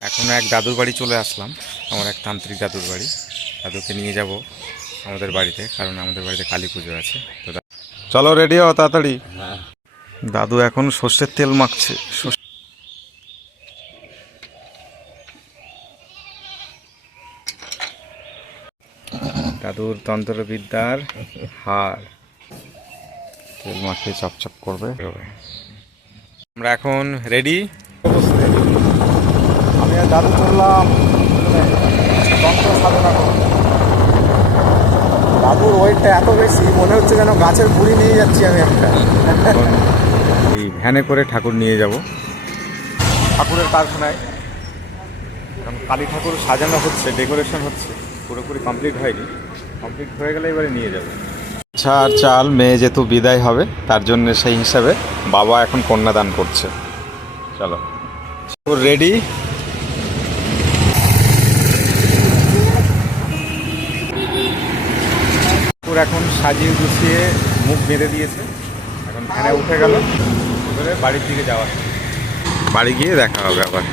এখন এক দাদুর বাড়ি চলে আসলাম আমার এক তান্ত্রিক দাদুর বাড়ি। দাদুকে নিয়ে যাব আমাদের বাড়িতে কারণ আমাদের বাড়িতে কালী পুজো আছে। তো চলো রেডি হও তাড়াতাড়ি। দাদু এখন সর্ষের তেল মাখছে। সর্ষে- দাদুর তন্ত্রবিদ্যার হার। তেল মাখিয়ে চপচপ করবে। আমরা এখন রেডি দাদু চললাম তন্ত্র সাধনা দাদুর ওয়েটটা এত বেশি মনে হচ্ছে যেন গাছের গুড়ি নিয়ে যাচ্ছি আমি একটা। এই ভ্যানে করে ঠাকুর নিয়ে যাব। ঠাকুরের কারখানায় এখন কালী ঠাকুর সাজানো হচ্ছে ডেকোরেশন হচ্ছে পুরোপুরি কমপ্লিট হয়নি। কমপ্লিট হয়ে গেলে এবারে নিয়ে যাব। আচ্ছা আর চাল মেয়ে যেহেতু বিদায় হবে তার জন্য সেই হিসাবে বাবা এখন কন্যাদান করছে। চলো। রেডি ঠাকুর এখন সাজিয়ে গুছিয়ে মুখ বেঁধে দিয়েছে। এখন ভ্যানে উঠে গেল। বাড়ির দিকে যাওয়া বাড়ি গিয়ে দেখা হবে আবার।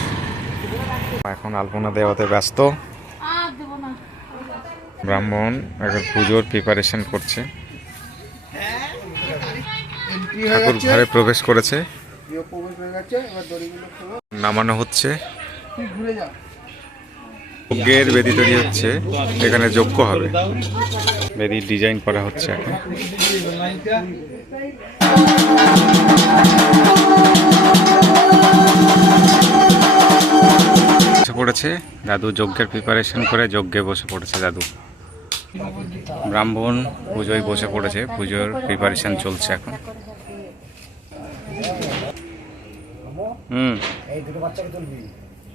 এখন আলপনা দেওয়াতে ব্যস্ত। আর দেবো না ব্রাহ্মণ এখন পুজোর প্রিপারেশন করছে। ঠাকুর ঘরে প্রবেশ করেছে। নামানো হচ্ছে। যজ্ঞের বেদি তৈরি হচ্ছে এখানে যজ্ঞ হবে। বেদির ডিজাইন করা হচ্ছে এখন। পড়েছে। দাদু যজ্ঞের প্রিপারেশন করে যজ্ঞে বসে পড়েছে দাদু। ব্রাহ্মণ পুজোয় বসে পড়েছে, পুজোর প্রিপারেশন চলছে এখন। হুম। এই দুটো বাচ্চাকে তুলবি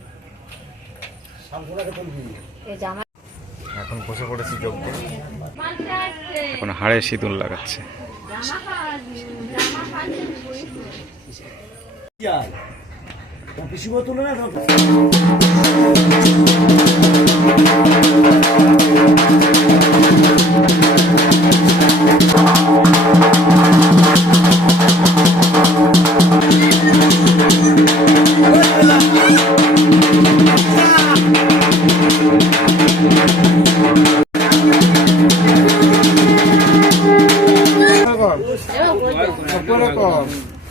শামসুনাকে তুলবি এই জামা এখন বসে পড়েছি যজ্ঞে। এখন হাড়ে সিঁদুর লাগাচ্ছে। কি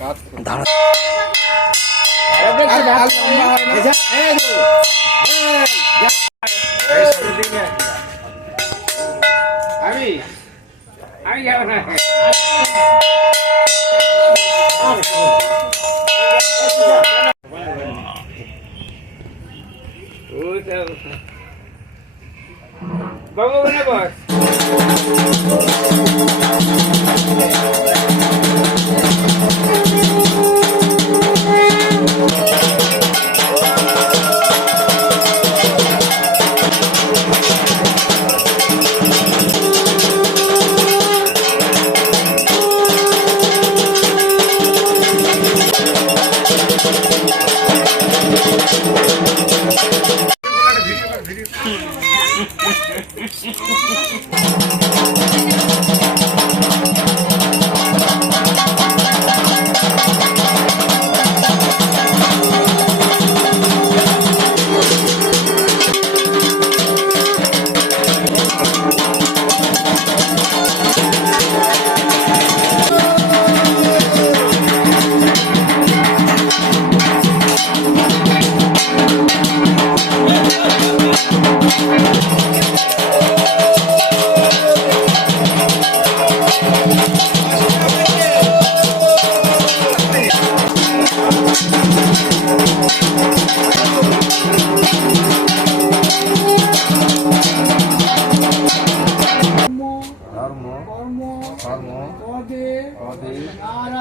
আর তোমার পিসিবো তুলে না তো ধর্ম Yay!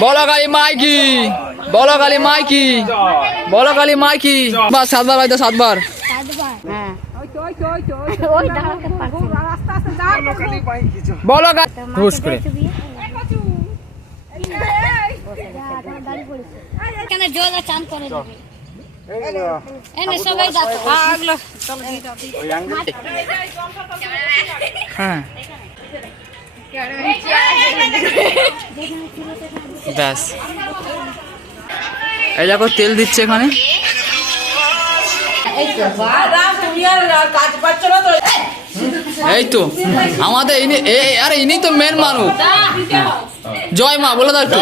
বলো কালী মাইকি বলো কালী মাইকি বলো কালী মাইকি। বাস সাতবার হয়তো সাতবার। হ্যাঁ হ্যাঁ বলো করে। সবাই যাচ্ছে হ্যাঁ। ব্যাস। এই দেখো তেল দিচ্ছে এখানে। এই তো আমাদের ইনি এ- আরে ইনি তো মেন মানুষ। জয় মা বলে দাও একটু।